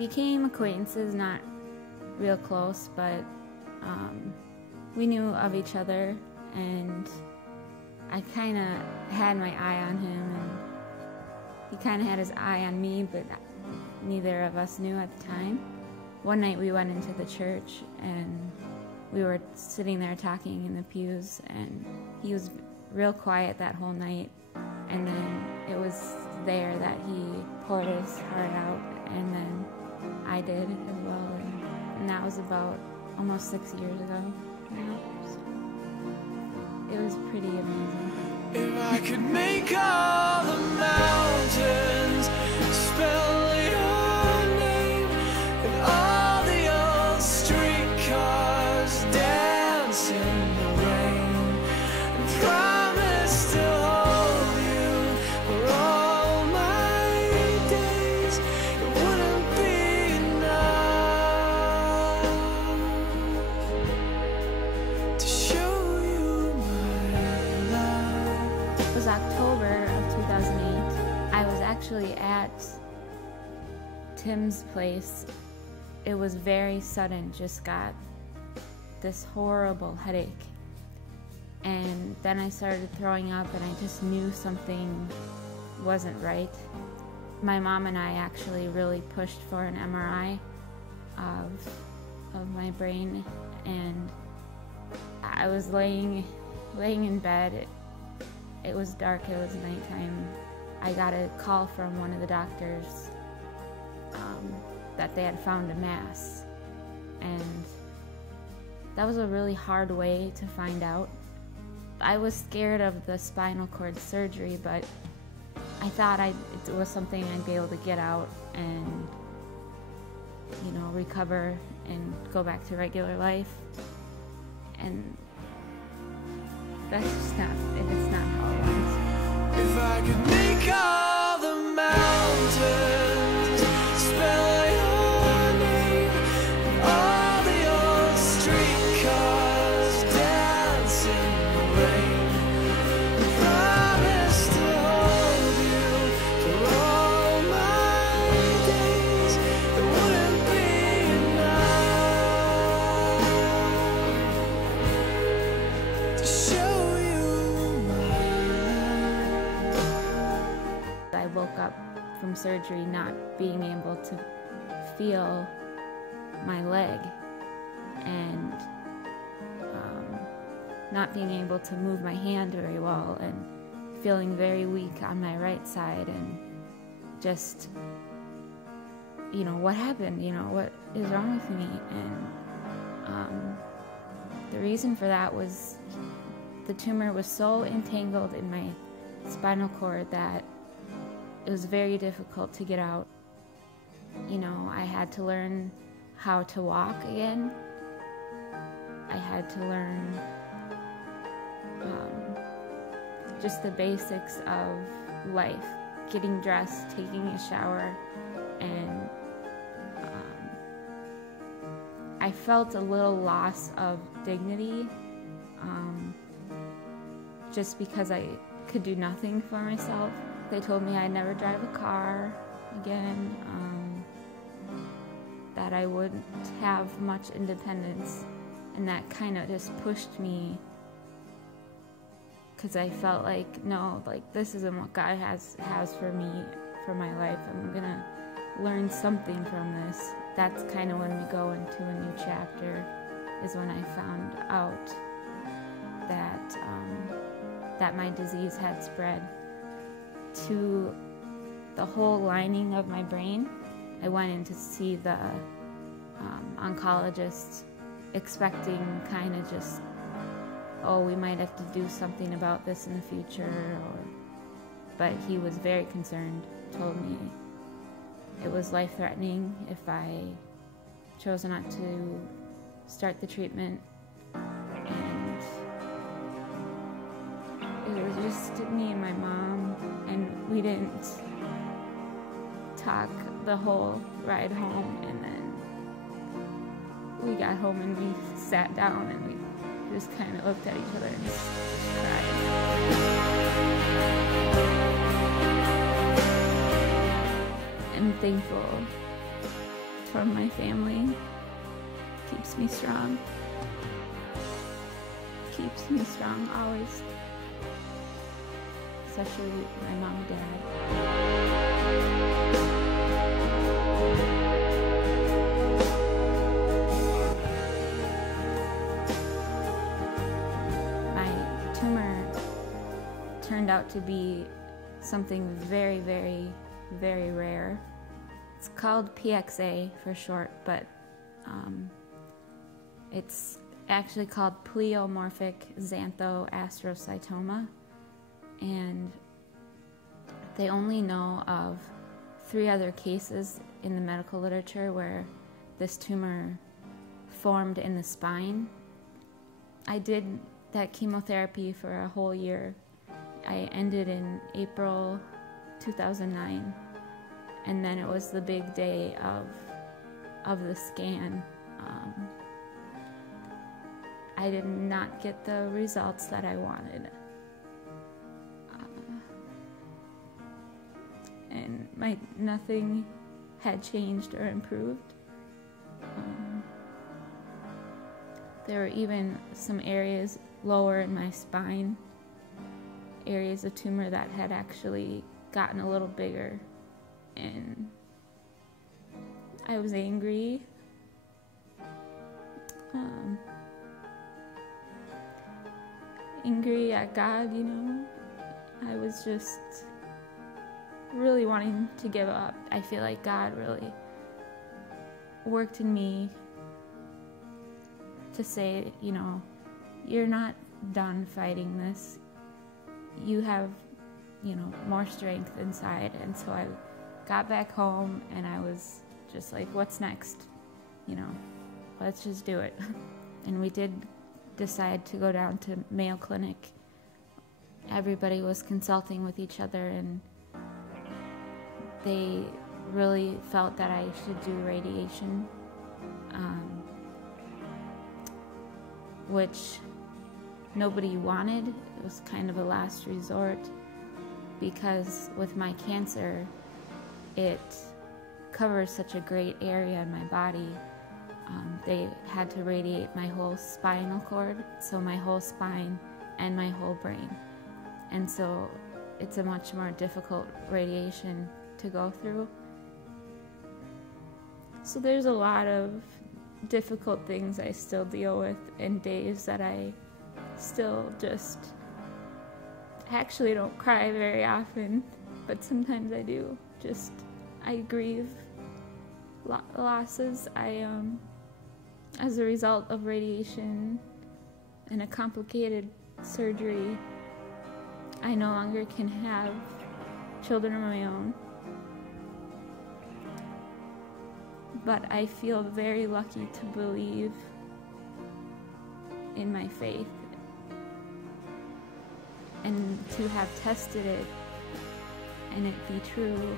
became acquaintances, not real close, but we knew of each other, and I kind of had my eye on him, and he kind of had his eye on me, but neither of us knew at the time. One night we went into the church, and we were sitting there talking in the pews, and he was real quiet that whole night, and then it was there that he poured his heart out, and then I did as well, and that was about almost 6 years ago. So it was pretty amazing. If I could make all the mountains spell your name, and all the old streetcars dance in the rain, and promise to hold you for all my days, it wouldn't be enough to show you my love. It was October of 2008. I was actually at Tim's place. It was very sudden, just got this horrible headache. And then I started throwing up, and I just knew something wasn't right. My mom and I actually really pushed for an MRI of my brain, and I was laying in bed. It was dark, it was nighttime. I got a call from one of the doctors that they had found a mass, and that was a really hard way to find out. I was scared of the spinal cord surgery, but I thought it was something I'd be able to get out and, you know, recover and go back to regular life. And that's just not, it's not how it went. If I could make all the mountains spell your name, and all the old streetcars dance in the rain, and promise to hold you for all my days, it wouldn't be enough to show you my love. I woke up from surgery not being able to feel my leg, and not being able to move my hand very well, and feeling very weak on my right side, and just, you know, what happened? You know, what is wrong with me? And the reason for that was the tumor was so entangled in my spinal cord that it was very difficult to get out. You know, I had to learn how to walk again. I had to learn just the basics of life, getting dressed, taking a shower, and I felt a little loss of dignity just because I could do nothing for myself. They told me I'd never drive a car again, that I wouldn't have much independence, and that kind of just pushed me, because I felt like, no, like, this isn't what God has for me, for my life. I'm gonna learn something from this. That's kind of when we go into a new chapter, is when I found out that that my disease had spread to the whole lining of my brain. I went in to see the oncologist, expecting kind of just, oh, we might have to do something about this in the future, but he was very concerned, told me it was life-threatening if I chose not to start the treatment, and it was just me and my mom, and we didn't talk the whole ride home, and then we got home and we sat down and we just kind of looked at each other and cried. I'm thankful from my family keeps me strong. Keeps me strong always. Especially my mom and dad. My tumor turned out to be something very, very, very rare. It's called PXA for short, but it's actually called pleomorphic xanthoastrocytoma, and they only know of 3 other cases in the medical literature where this tumor formed in the spine. I did that chemotherapy for a whole year. I ended in April 2009, and then it was the big day of the scan. I did not get the results that I wanted. And nothing had changed or improved. There were even some areas lower in my spine, areas of tumor that had actually gotten a little bigger. And I was angry. Angry at God, you know. I was just really wanting to give up. I feel like God really worked in me to say, you know, you're not done fighting this. You have, you know, more strength inside. And so I got back home and I was just like, what's next? You know, let's just do it. And we did decide to go down to Mayo Clinic. Everybody was consulting with each other, and they really felt that I should do radiation, which nobody wanted. It was kind of a last resort because with my cancer, it covers such a great area in my body. They had to radiate my whole spinal cord, so my whole spine and my whole brain. And so it's a much more difficult radiation to go through. So there's a lot of difficult things I still deal with, and days that I still just actually don't cry very often, but sometimes I do. I grieve losses. As a result of radiation and a complicated surgery, I no longer can have children of my own. But I feel very lucky to believe in my faith and to have tested it and it be true.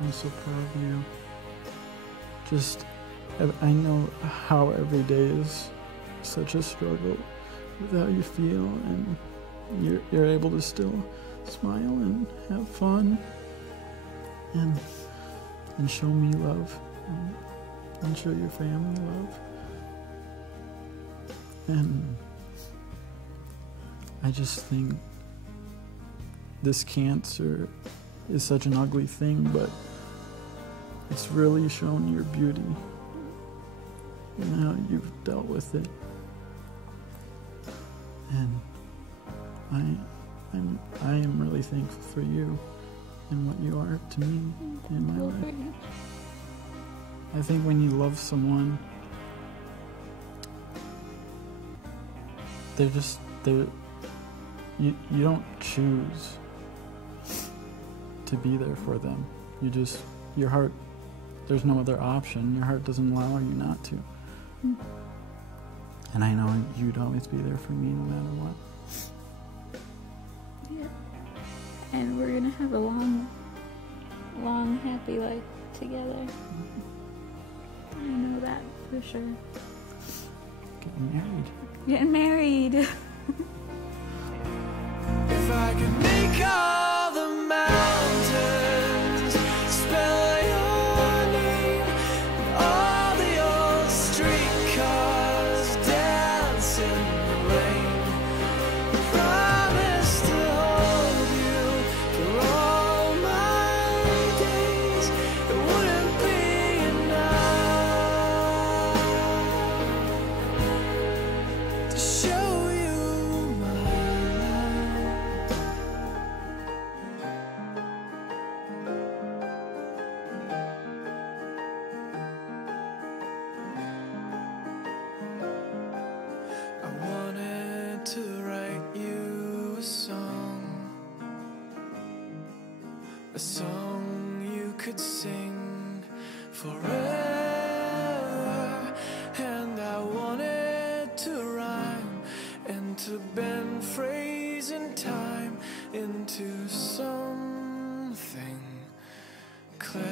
I'm so proud of you. I know how every day is such a struggle with how you feel, and you're able to still smile and have fun and show me love and show your family love. And I just think this cancer is such an ugly thing, but it's really shown your beauty and how you've dealt with it. And I am really thankful for you and what you are to me in my life. I think when you love someone, you don't choose to be there for them. Your heart, there's no other option. Your heart doesn't allow you not to. And I know you'd always be there for me no matter what. Yeah. And we're gonna have a long, happy life together. I know that for sure. Getting married. Getting married. a song you could sing forever. And I wanted to rhyme and to bend phrase and time into something clever.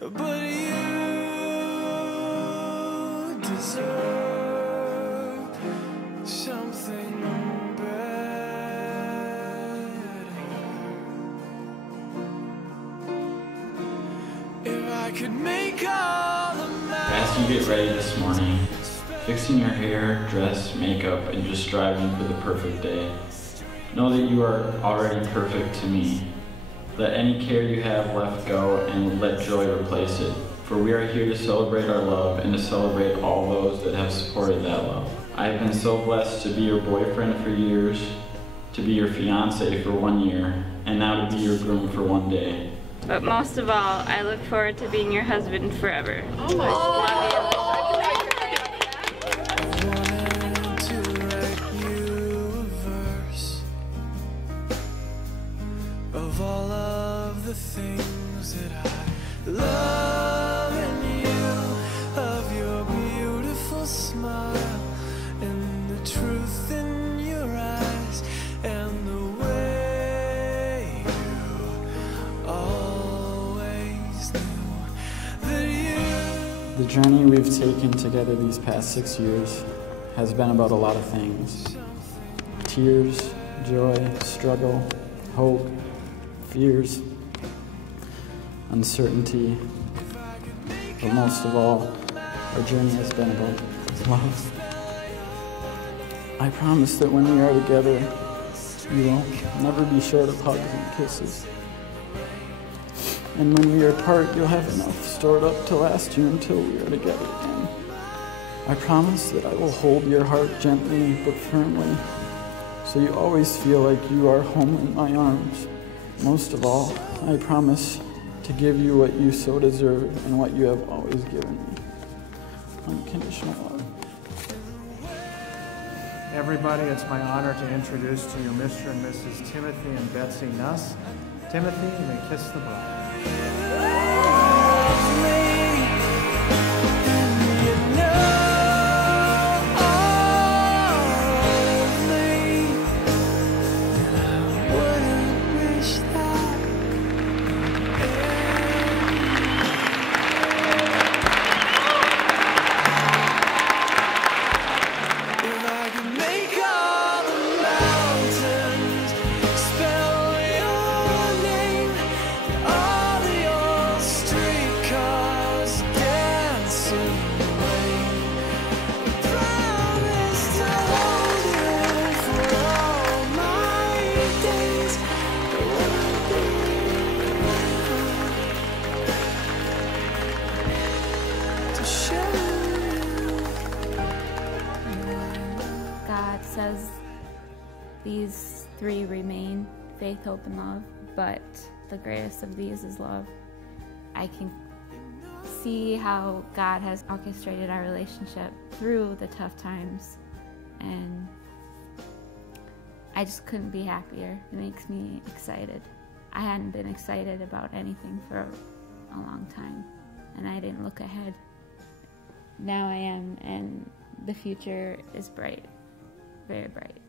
But you deserve something better. If I could make all the As you get ready this morning, fixing your hair, dress, makeup, and just striving for the perfect day, know that you are already perfect to me. Let any care you have left go and let joy replace it. For we are here to celebrate our love and to celebrate all those that have supported that love. I have been so blessed to be your boyfriend for years, to be your fiance for 1 year, and now to be your groom for 1 day. But most of all, I look forward to being your husband forever. Oh my God. wanted to write you a verse of all of the things that I love in you, of your beautiful smile and the truth in your eyes and the way you always knew that you. The journey we've taken together these past 6 years has been about a lot of things. Tears, joy, struggle, hope, fears, uncertainty, but most of all, our journey has been about love. I promise that when we are together, you will never be short of hugs and kisses. And when we are apart, you'll have enough stored up to last you until we are together again. I promise that I will hold your heart gently but firmly, so you always feel like you are home in my arms. Most of all, I promise to give you what you so deserve and what you have always given me. Unconditional love. Everybody, it's my honor to introduce to you Mr. and Mrs. Timothy and Betsy Nuss. Timothy, you may kiss the bride. God says these three remain, faith, hope, and love, but the greatest of these is love. I can see how God has orchestrated our relationship through the tough times, and I just couldn't be happier. It makes me excited. I hadn't been excited about anything for a long time, and I didn't look ahead. Now I am, and the future is bright, very bright.